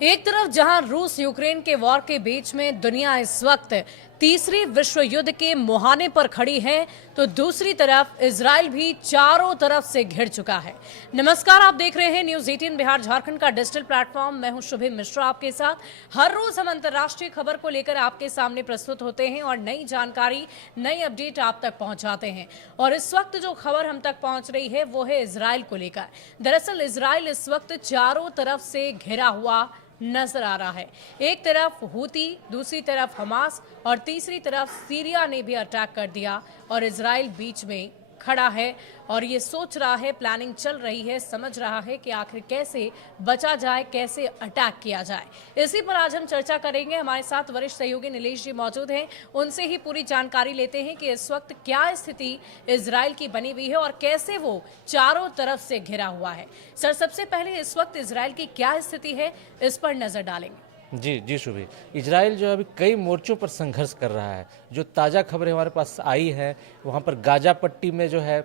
एक तरफ जहां रूस यूक्रेन के वॉर के बीच में दुनिया इस वक्त तीसरे विश्व युद्ध के मुहाने पर खड़ी है, तो दूसरी तरफ इजराइल भी चारों तरफ से घिर चुका है। नमस्कार, आप देख रहे हैं न्यूज 18 बिहार झारखंड का डिजिटल प्लेटफॉर्म। मैं हूं शुभम मिश्रा आपके साथ। हर रोज हम अंतर्राष्ट्रीय खबर को लेकर आपके सामने प्रस्तुत होते हैं और नई जानकारी, नई अपडेट आप तक पहुंचाते हैं। और इस वक्त जो खबर हम तक पहुंच रही है वो है इजराइल को लेकर। दरअसल इजराइल इस वक्त चारों तरफ से घिरा हुआ नजर आ रहा है। एक तरफ हूती, दूसरी तरफ हमास और तीसरी तरफ सीरिया ने भी अटैक कर दिया और इजराइल बीच में खड़ा है और ये सोच रहा है, प्लानिंग चल रही है, समझ रहा है कि आखिर कैसे बचा जाए, कैसे अटैक किया जाए। इसी पर आज हम चर्चा करेंगे। हमारे साथ वरिष्ठ सहयोगी नीलेश जी मौजूद हैं, उनसे ही पूरी जानकारी लेते हैं कि इस वक्त क्या स्थिति इजराइल की बनी हुई है और कैसे वो चारों तरफ से घिरा हुआ है। सर, सबसे पहले इस वक्त इजराइल की क्या स्थिति है, इस पर नजर डालेंगे। जी शुभी। इजराइल जो है अभी कई मोर्चों पर संघर्ष कर रहा है। जो ताज़ा खबरें हमारे पास आई है, वहाँ पर गाजा पट्टी में जो है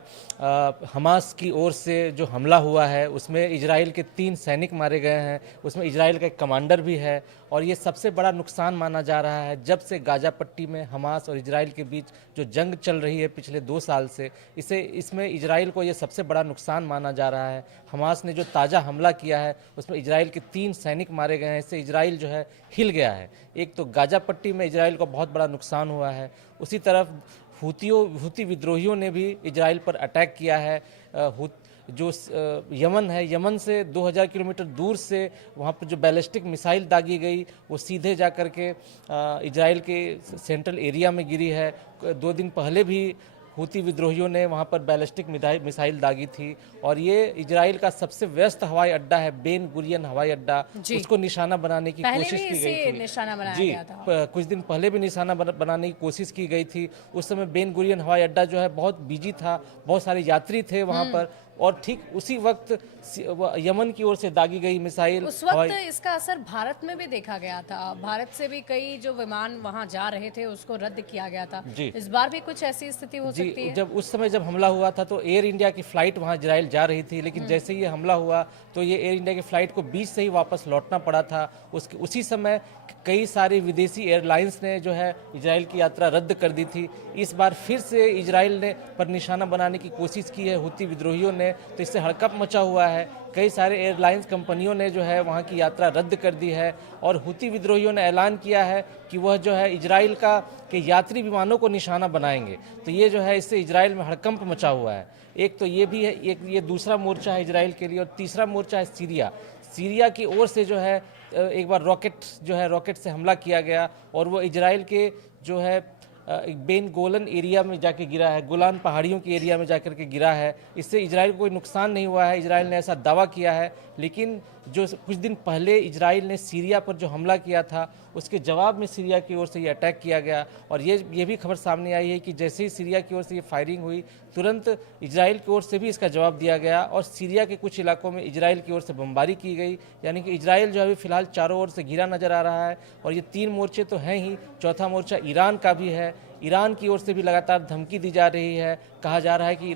हमास की ओर से जो हमला हुआ है उसमें इजराइल के 3 सैनिक मारे गए हैं, उसमें इजराइल का एक कमांडर भी है। और ये सबसे बड़ा नुकसान माना जा रहा है जब से गाजा पट्टी में हमास और इजराइल के बीच जो जंग चल रही है पिछले 2 साल से, इसमें इजराइल को ये सबसे बड़ा नुकसान माना जा रहा है। हमास ने जो ताज़ा हमला किया है उसमें इजराइल के 3 सैनिक मारे गए हैं। इससे इजराइल जो है हिल गया है। एक तो गाजा पट्टी में इजराइल को बहुत बड़ा नुकसान हुआ है, उसी तरफ हूती विद्रोहियों ने भी इजराइल पर अटैक किया है। जो यमन है, यमन से 2000 किलोमीटर दूर से वहाँ पर जो बैलिस्टिक मिसाइल दागी गई वो सीधे जा कर के इजराइल के सेंट्रल एरिया में गिरी है। 2 दिन पहले भी हूती विद्रोहियों ने वहाँ पर बैलिस्टिक मिसाइल दागी थी। और ये इजराइल का सबसे व्यस्त हवाई अड्डा है, बेन गुरियन हवाई अड्डा, उसको निशाना बनाने की कोशिश की गई थी। निशाना बनाया जी, गया था। कुछ दिन पहले भी निशाना बनाने की कोशिश की गई थी। उस समय बेन गुरियन हवाई अड्डा जो है बहुत बिजी था, बहुत सारे यात्री थे वहाँ पर। और ठीक उसी वक्त यमन की ओर से दागी गई मिसाइल, उस वक्त इसका असर भारत में भी देखा गया था। भारत से भी कई जो विमान वहां जा रहे थे उसको रद्द किया गया था। इस बार भी कुछ ऐसी स्थिति हो सकती है? जब उस समय जब हमला हुआ था तो एयर इंडिया की फ्लाइट वहां इजराइल जा रही थी, लेकिन जैसे ही ये हमला हुआ तो ये एयर इंडिया की फ्लाइट को बीच से ही वापस लौटना पड़ा था। उसी समय कई सारी विदेशी एयरलाइंस ने जो है इजराइल की यात्रा रद्द कर दी थी। इस बार फिर से इजराइल ने पर निशाना बनाने की कोशिश की है हूती विद्रोहियों ने, तो इससे हड़कंप मचा हुआ है। कई सारे एयरलाइंस कंपनियों ने जो है वहाँ की यात्रा रद्द कर दी है और हूती विद्रोहियों ने ऐलान किया है कि वह जो है इजराइल के यात्री विमानों को निशाना बनाएंगे। तो ये जो है इससे इजराइल में हड़कंप मचा हुआ है। एक तो ये भी है, एक ये दूसरा मोर्चा है इजराइल के लिए। और तीसरा मोर्चा है सीरिया की ओर से जो है एक बार रॉकेट से हमला किया गया और वो इजराइल के जो है बेन गोलन एरिया में जाके गिरा है, गोलान पहाड़ियों के एरिया में जाकर के गिरा है। इससे इजराइल को कोई नुकसान नहीं हुआ है, इजराइल ने ऐसा दावा किया है। लेकिन जो कुछ दिन पहले इजराइल ने सीरिया पर जो हमला किया था उसके जवाब में सीरिया की ओर से ये अटैक किया गया। और ये भी खबर सामने आई है कि जैसे ही सीरिया की ओर से ये फायरिंग हुई तुरंत इजराइल की ओर से भी इसका जवाब दिया गया और सीरिया के कुछ इलाकों में इजराइल की ओर से बमबारी की गई। यानी कि इजराइल जो अभी फिलहाल चारों ओर से घिरा नजर आ रहा है। और ये 3 मोर्चे तो हैं ही, चौथा मोर्चा ईरान का भी है। ईरान की ओर से भी लगातार धमकी दी जा रही है। कहा जा रहा है कि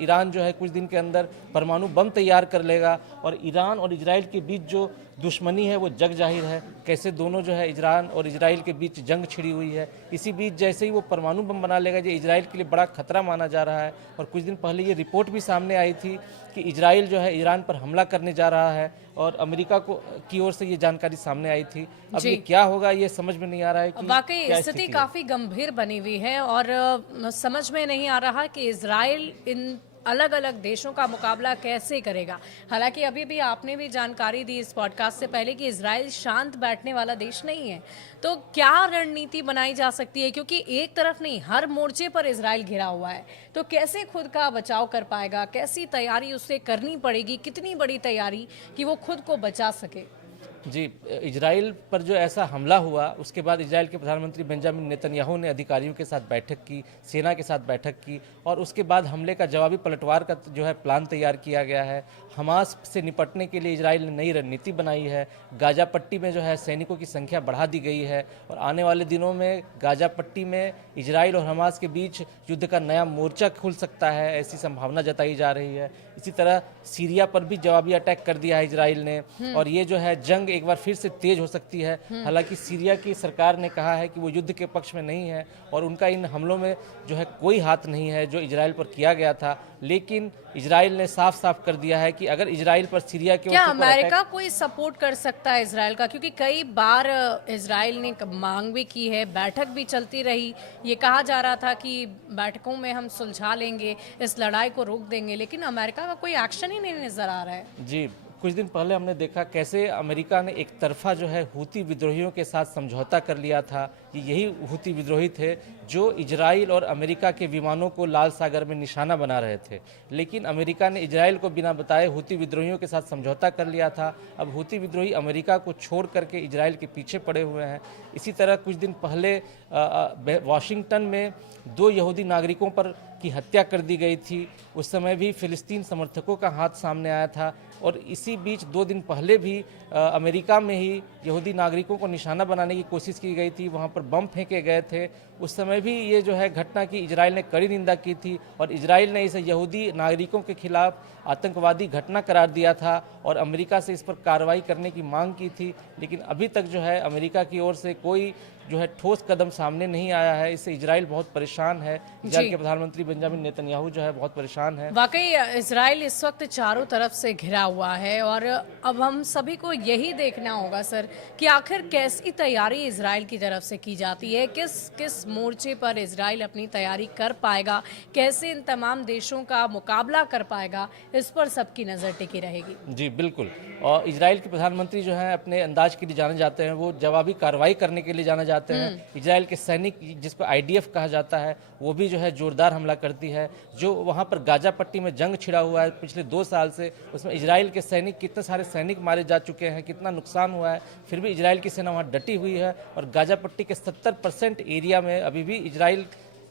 ईरान जो है कुछ दिन के अंदर परमाणु बम तैयार कर लेगा। और ईरान और इजराइल के बीच जो दुश्मनी है वो जग जाहिर है। कैसे दोनों जो है ईरान और इजराइल के बीच जंग छिड़ी हुई है। इसी बीच जैसे ही वो परमाणु बम बना लेगा, ये इजराइल के लिए बड़ा खतरा माना जा रहा है। और कुछ दिन पहले ये रिपोर्ट भी सामने आई थी कि इजराइल जो है ईरान पर हमला करने जा रहा है और अमेरिका की ओर से ये जानकारी सामने आई थी। अब ये क्या होगा ये समझ में नहीं आ रहा है कि वाकई स्थिति काफी गंभीर बनी हुई है और समझ में नहीं आ रहा कि इजराइल इन अलग अलग देशों का मुकाबला कैसे करेगा। हालांकि अभी भी आपने भी जानकारी दी इस पॉडकास्ट से पहले कि इजराइल शांत बैठने वाला देश नहीं है। तो क्या रणनीति बनाई जा सकती है, क्योंकि एक तरफ नहीं हर मोर्चे पर इजराइल घिरा हुआ है, तो कैसे खुद का बचाव कर पाएगा, कैसी तैयारी उससे करनी पड़ेगी, कितनी बड़ी तैयारी कि वो खुद को बचा सके? जी, इजराइल पर जो ऐसा हमला हुआ उसके बाद इजराइल के प्रधानमंत्री बेंजामिन नेतन्याहू ने अधिकारियों के साथ बैठक की, सेना के साथ बैठक की और उसके बाद हमले का जवाबी पलटवार का जो है प्लान तैयार किया गया है। हमास से निपटने के लिए इजराइल ने नई रणनीति बनाई है। गाजा पट्टी में जो है सैनिकों की संख्या बढ़ा दी गई है और आने वाले दिनों में गाजा पट्टी में इजराइल और हमास के बीच युद्ध का नया मोर्चा खुल सकता है, ऐसी संभावना जताई जा रही है। इसी तरह सीरिया पर भी जवाबी अटैक कर दिया है इजराइल ने और ये जो है जंग एक बार फिर से तेज हो सकती है। हालांकि सीरिया की सरकार ने कहा है कि वो युद्ध के पक्ष में नहीं है और उनका इन हमलों में जो है कोई हाथ नहीं है जो इजराइल पर किया गया था, लेकिन इजराइल ने साफ साफ कर दिया है कि अगर इजराइल पर सीरिया के क्या अमेरिका कोई सपोर्ट कर सकता है इजराइल का? क्योंकि कई बार इजराइल ने मांग भी की है, बैठक भी चलती रही, ये कहा जा रहा था कि बैठकों में हम सुलझा लेंगे, इस लड़ाई को रोक देंगे, लेकिन अमेरिका का कोई एक्शन ही नहीं नजर आ रहा है। जी, कुछ दिन पहले हमने देखा कैसे अमेरिका ने एक तरफा जो है हूती विद्रोहियों के साथ समझौता कर लिया था कि यही हूती विद्रोही थे जो इजराइल और अमेरिका के विमानों को लाल सागर में निशाना बना रहे थे। लेकिन अमेरिका ने इजराइल को बिना बताए हूती विद्रोहियों के साथ समझौता कर लिया था। अब हूती विद्रोही अमेरिका को छोड़ करके इजराइल के पीछे पड़े हुए हैं। इसी तरह कुछ दिन पहले वाशिंगटन में 2 यहूदी नागरिकों पर की हत्या कर दी गई थी। उस समय भी फिलिस्तीन समर्थकों का हाथ सामने आया था और इसी बीच 2 दिन पहले भी अमेरिका में ही यहूदी नागरिकों को निशाना बनाने की कोशिश की गई थी, वहाँ पर बम फेंके गए थे। उस समय भी ये जो है घटना की इजराइल ने कड़ी निंदा की थी और इजराइल ने इसे यहूदी नागरिकों के खिलाफ आतंकवादी घटना करार दिया था और अमेरिका से इस पर कार्रवाई करने की मांग की थी। लेकिन अभी तक जो है अमेरिका की ओर से कोई जो है ठोस कदम सामने नहीं आया है। इससे इजराइल बहुत परेशान है। इजराइल के प्रधानमंत्री बेंजामिन नेतन्याहू जो है बहुत परेशान है। वाकई इजराइल इस वक्त चारों तरफ से घिरा हुआ है और अब हम सभी को यही देखना होगा सर कि आखिर कैसी तैयारी इजराइल की तरफ से की जाती है, किस किस मोर्चे पर इजराइल अपनी तैयारी कर पाएगा, कैसे इन तमाम देशों का मुकाबला कर पाएगा, इस पर सबकी नजर टिकी रहेगी। जी बिल्कुल। और इजराइल के प्रधानमंत्री जो हैं अपने अंदाज के लिए जाने जाते हैं, वो जवाबी कार्रवाई करने के लिए जाने जाते हैं। इजराइल के सैनिक जिसको IDF कहा जाता है वो भी जो है जोरदार हमला करती है। जो वहाँ पर गाजा पट्टी में जंग छिड़ा हुआ है पिछले 2 साल से, उसमें इजराइल के सैनिक कितने सारे सैनिक मारे जा चुके हैं, कितना नुकसान हुआ है, फिर भी इजराइल की सेना वहाँ डटी हुई है और गाजा पट्टी के 70% एरिया में अभी भी इजराइल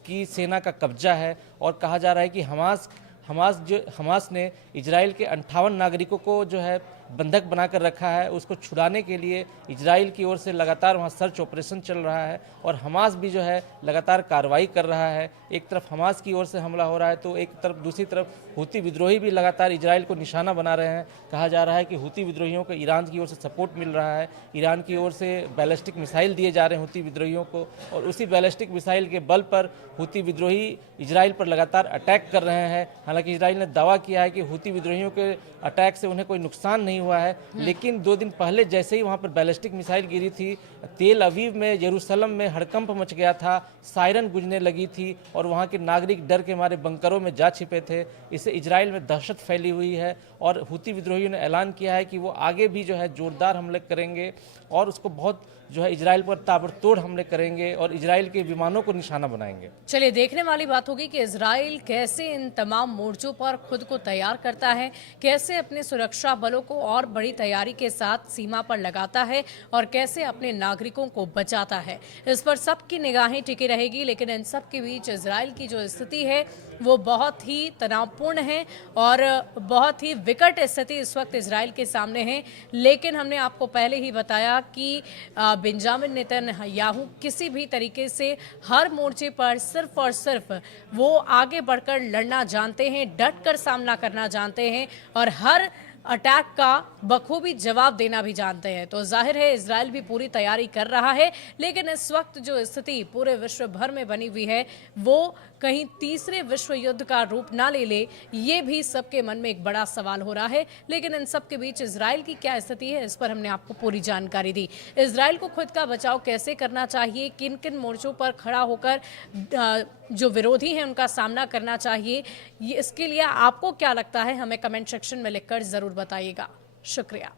की सेना का कब्जा है। और कहा जा रहा है कि हमास ने इजराइल के 58 नागरिकों को जो है बंधक बनाकर रखा है। उसको छुड़ाने के लिए इजराइल की ओर से लगातार वहाँ सर्च ऑपरेशन चल रहा है और हमास भी जो है लगातार कार्रवाई कर रहा है। एक तरफ हमास की ओर से हमला हो रहा है तो एक तरफ दूसरी तरफ हूती विद्रोही भी लगातार इजराइल को निशाना बना रहे हैं। कहा जा रहा है कि हूती विद्रोहियों को ईरान की ओर से सपोर्ट मिल रहा है, ईरान की ओर से बैलिस्टिक मिसाइल दिए जा रहे हैं हूती विद्रोहियों को और उसी बैलिस्टिक मिसाइल के बल पर हूती विद्रोही इजराइल पर लगातार अटैक कर रहे हैं। हालांकि इजराइल ने दावा किया है कि हूती विद्रोहियों के अटैक से उन्हें कोई नुकसान नहीं हुआ है, लेकिन 2 दिन पहले जैसे ही वहां पर बैलिस्टिक मिसाइल गिरी थी, तेल अवीव में, यरूशलेम में हड़कंप मच गया था, सायरन गुजने लगी थी और वहां के नागरिक डर के मारे बंकरों में जा छिपे थे। इससे इजराइल में दहशत फैली हुई है और हूती विद्रोहियों ने ऐलान किया है कि वो आगे भी जो है जोरदार हमले करेंगे और उसको बहुत जो है इजराइल पर ताबड़तोड़ हमले करेंगे और इजराइल के विमानों को निशाना बनाएंगे। चलिए देखने वाली बात होगी कि इजराइल कैसे इन तमाम मोर्चों पर खुद को तैयार करता है, कैसे अपने सुरक्षा बलों को और बड़ी तैयारी के साथ सीमा पर लगाता है और कैसे अपने नागरिकों को बचाता है। इस पर सबकी निगाहें टिकी रहेगी। लेकिन इन सब के बीच इजराइल की जो स्थिति है वो बहुत ही तनावपूर्ण है और बहुत ही विकट स्थिति इस वक्त इजराइल के सामने है। लेकिन हमने आपको पहले ही बताया कि बेंजामिन नेतन्याहू किसी भी तरीके से हर मोर्चे पर सिर्फ और सिर्फ वो आगे बढ़कर लड़ना जानते हैं, डट कर सामना करना जानते हैं और हर अटैक का बखूबी जवाब देना भी जानते हैं। तो जाहिर है इजराइल भी पूरी तैयारी कर रहा है। लेकिन इस वक्त जो स्थिति पूरे विश्व भर में बनी हुई है वो कहीं तीसरे विश्व युद्ध का रूप ना ले ले, ये भी सबके मन में एक बड़ा सवाल हो रहा है। लेकिन इन सब के बीच इजराइल की क्या स्थिति है, इस पर हमने आपको पूरी जानकारी दी। इजराइल को खुद का बचाव कैसे करना चाहिए, किन किन मोर्चों पर खड़ा होकर जो विरोधी हैं उनका सामना करना चाहिए, इसके लिए आपको क्या लगता है हमें कमेंट सेक्शन में लिखकर जरूर बताइएगा। शुक्रिया।